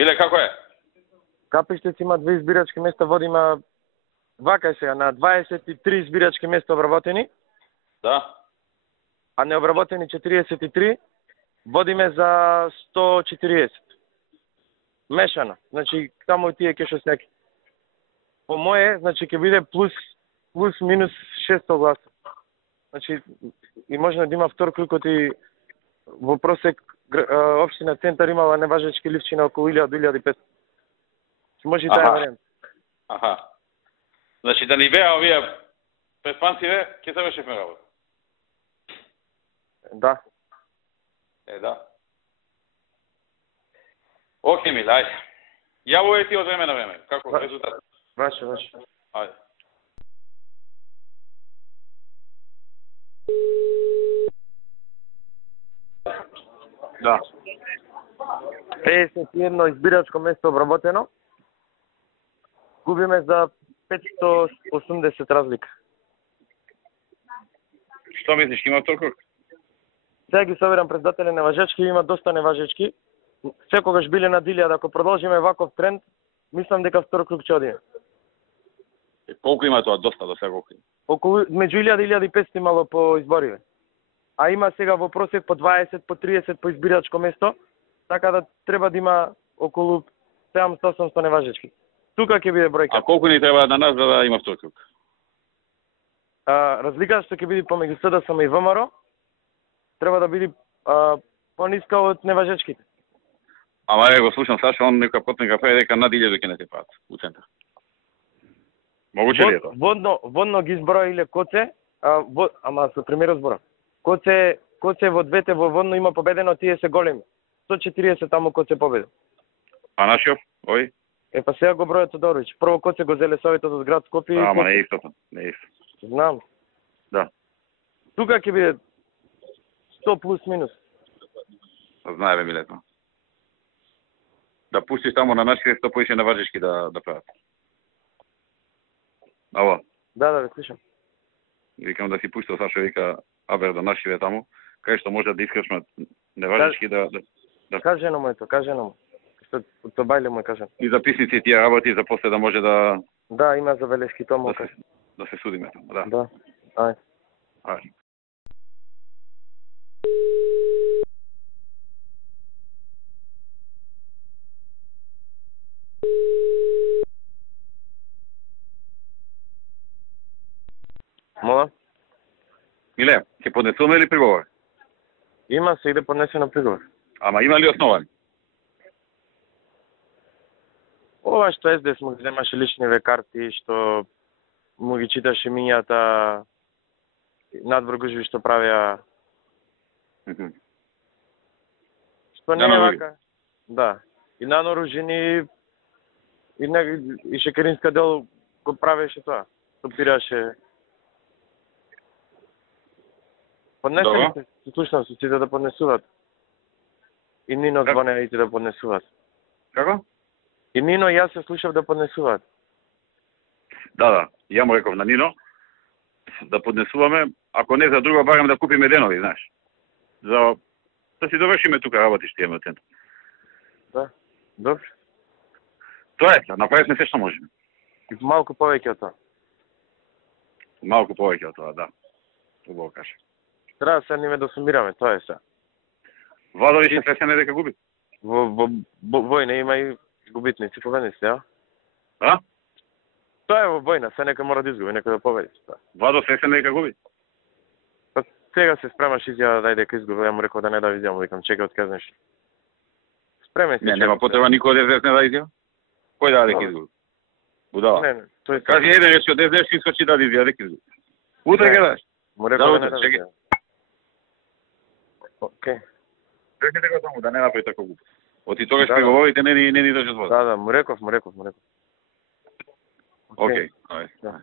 Миле, како е? Капиштец има 2 избирачки места, води има вака сега на 23 избирачки места обработени, Да. а необработени 43, водиме за 140. Мешано. Значи, таму и тие кешо снеки. По моje, значи, ќе биде плюс минус 600 гласа. Значи, и можно да има втор круг, и во просек општина Центар имала неважечки ливчина околу 1000-1500. Може и таа варијант. Аха. Значи, да ни беа овие предпанциве, ќе се вешевме работа. Да. Да. Океј, миле, ајде. Јавувај ти од време на време. Како резултат? Ваше. Ајде. Да. 51 избирачко место обработено. Губиме за 580 разлика. Што мислиш, има толку? Сега ги собирам председатели неважечки, има доста неважечки. Секогаш биле на 1000, ако продолжиме ваков тренд, мислам дека втор круг ќе одиме. Колку има тоа? Доста, до сега колку? Околу меѓу 1000 и 1500 имало по избориве. А има сега во просек по 20, по 30 по избирачко место, така да треба да има околу 700-800 неважечки. Тука ќе биде бројка. А колку ни треба на нас за да има втор круг? Разликата што ќе биде помеѓу СДСМ и ВМРО треба да биде пониска од неважечките. Ама ја го слушам Саша, он нека потнека прави дека над 1000 ќе не се пат у центар. Могуче ли е тоа? Водно ги изброиле Коце, ама со пример збора. Коце во двете во водно има победено, тие се големи. 140 таму Коце победи. А нашиот? Ој? Па сега го бројат Тодорович. Прво Коце го зеле советот од град Скопје. Ама не е истото, не е исто. Знам. Да. Тука ќе биде 100 плюс минус. Знаеме милето. Да пуштиш тамо на нашите 100 поише на важешки да прават. Ало. Да, ве слушам. Викам да си пуштил Сашо, вика Абер да нашиве таму, кај што може да искашме неважешки да... Кажено му. Што бајле му кажам. И записници тие работи за после да може да... Да, има забелешки тому. Да се судиме таму, да. Да, ај. Мола? Миле, ќе поднесуваме ли приговор? Има се иде поднесено приговор. Ама има ли основани? Ова што СДС му земаше личниве карти, што му ги читаше мињата, надвргужби што правеа. Што не е вака? Да. И наноружени, и Шекеринска дел го правеше тоа. Стопираше. Поднесете, слушам се сите да поднесуваат. И Нино звоне и да поднесуваат. Како? И Нино и јас се слушав да поднесуваат. Да. Ја му реков на Нино да поднесуваме, ако не за друго, барем да купиме денови, знаеш. За да си довршиме тука работи што имаме центар. Да. Добро. Тоа е, направивме се што можеме. Малку повеќе од тоа. Малку повеќе од тоа, да. Убаво каже. Треба да седниме да сумираме, тоа е се. Владович е пресен дека губи. Во војна има и губитници, победници, а? А? Тоа е во војна, се нека мора да изгуби, нека да победи. Владо пресен дека губи. Па сега се спремаш изјава да дека изгуби, ја му рекол да не да изјава, му викам чека отказнеш. Спремен се. Не, нема потреба никој од СДС не да изјава. Кој да дека изгуби? Будала. Не, тој кажи еден речи од СДС искочи да изјава дека изгуби. Утре гледаш. Му рекол да не да изјава. Океј. Рекете го таму да не направи така глупо. Оти тогаш преговорите не ни држат вода. Да, му реков. Океј, ајде.